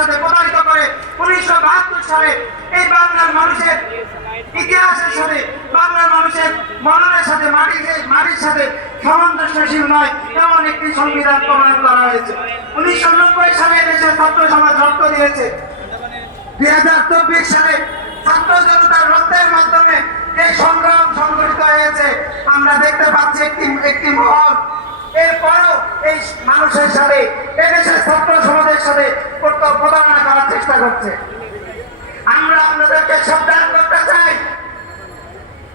সাথে প্রতারিত করে 1972 সালে এই বাংলার মানুষের ইতিহাসের সাথে বাংলার মানুষের মননের সাথে মাটির সাথে সামঞ্জস্যশীল নয় এমন একটি সংবিধান প্রণয়ন করা হয়েছে। 1990 সালে দেশের ছাত্র সমাজ রক্ত দিয়েছে। 2024 সালে ছাত্র জনতার রক্তের মাধ্যমে এই সংগ্রাম সংগঠিত হয়েছে। আমরা দেখতে পাচ্ছি একটি মহল এরপরও এই মানুষের সাথে এদেশের ছাত্র সমাজের সাথে প্রতারণা করার চেষ্টা করছে। আমরা আপনাদেরকে সাবধান করতে চাই,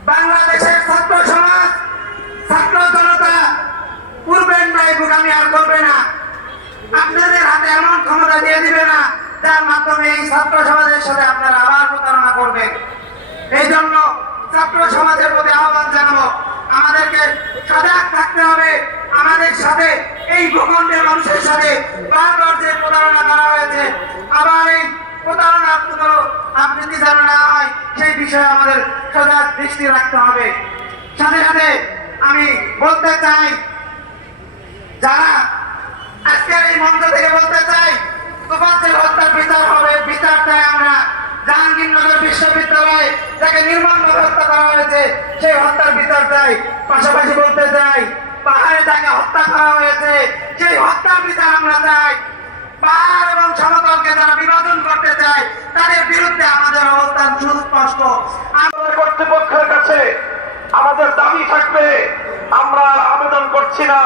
বাংলাদেশের ছাত্র সমাজ ছাত্র জনতা পূর্বের ন্যায় বোকামি আর করবে না। আপনাদের হাতে এমন ক্ষমতা দিয়ে দিবে না যার মাধ্যমে এই ছাত্র সমাজের সাথে আপনারা আবার প্রতারণা করবেন। এই জন্য ছাত্র সমাজের প্রতি আহ্বান জানাবো, আমাদেরকে সজাগ থাকতে হবে। আমাদের সাথে এই ভূখণ্ডের মানুষের সাথে বারবার যে প্রতারণা করা হয়েছে, আবার এই প্রতারণা আপনি যেন না হয় সেই বিষয়ে আমাদের সজাগ দৃষ্টি রাখতে হবে। সাথে সাথে আমি বলতে চাই, যারা আজকের এই মঞ্চ থেকে বলতে চাই তোফাজ্জল হত্যার বিচার হবে, বিচার চাই আমরা। জাহাঙ্গীরনগর বিশ্ববিদ্যালয়ে যাকে নির্মমভাবে হত্যা করা হয়েছে সেই হত্যার বিচার চাই। পাশাপাশি বলতে চাই, পাহাড়ে যাকে হত্যা করা হয়েছে সেই হত্যার বিচার আমরা চাই। পাহাড় এবং সমতলকে যারা বিভাজন করতে চায় তাদের বিরুদ্ধে আমাদের অবস্থান সুস্পষ্ট। আমাদের কর্তৃপক্ষের কাছে আমাদের দাবি থাকবে, আমরা আবেদন করছি না,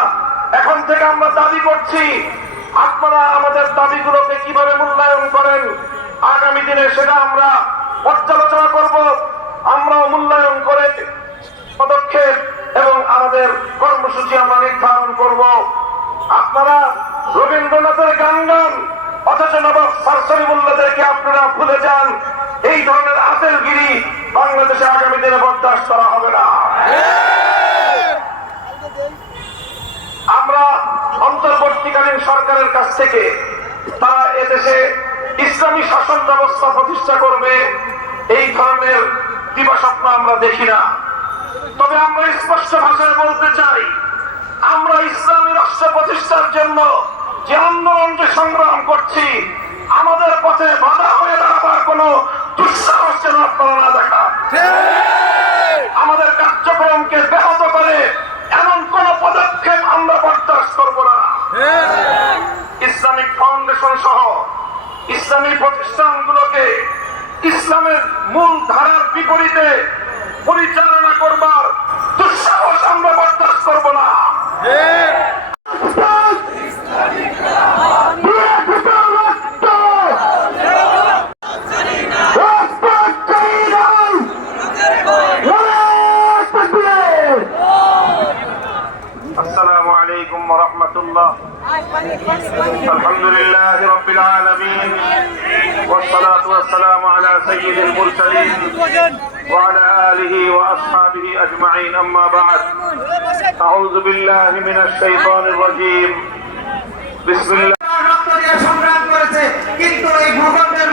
এখন থেকে আমরা দাবি করছি। আপনারা আমাদের দাবিগুলোকে কিভাবে মূল্যায়ন করেন আগামী দিনে সেটা আমরা পর্যালোচনা করব। আমরাও মূল্যায়ন করে পদক্ষেপ এবং আমাদের কর্মসূচি আমরা নির্ধারণ করব। আপনারা রবীন্দ্রনাথের গান গান, অথচ নবাব স্যার সলিমুল্লাহদেরকে আপনারা ভুলে যান। এই ধরনের আতেলগিরি বাংলাদেশে আগামী দিনে বরদাস্ত করা হবে না। আমরা অন্তর্বর্তীকালীন সরকারের কাছ থেকে তারা এদেশে ইসলামী শাসন ব্যবস্থা প্রতিষ্ঠা করবে এই ধরনের দিবাস্বপ্ন আমরা দেখি না। তবে আমরা স্পষ্ট ভাষায় বলতে চাই, আমরা ইসলামী রাষ্ট্র প্রতিষ্ঠার জন্য যে আন্দোলন যে সংগ্রাম করছি, আমাদের পথে বাধা হয়ে দাঁড়াবার কোন দুঃসাহস যেন আপনারা না দেখা, আমাদের কার্যক্রমকে ব্যাহত করে এমন কোন পদক্ষেপ আমরা বরদাস্ত করব না। ইসলামিক ফাউন্ডেশন সহ ইসলামী প্রতিষ্ঠানগুলোকে ইসলামের মূল ধারার বিপরীতে পরিচালনা করবার দুঃসাহস আমরা বরদাস্ত করব না। আসসালামু আলাইকুম ওয়া রাহমাতুল্লাহ। আলহামদুলিল্লাহি রাব্বিল আলামিন ওয়াস সালাতু ওয়াস সালামু আলা সাইয়্যিদিল মুরসালিন ওয়া আলা আলিহি ওয়া আসহাবিহি আজমাইন, আম্মা বা'দ। আউযু বিল্লাহি মিনাশ শাইতানির রাজীম। বিসমিল্লাহ। রক্ত দিয়ে সংগ্রাম করেছে, কিন্তু এই ভূখণ্ডের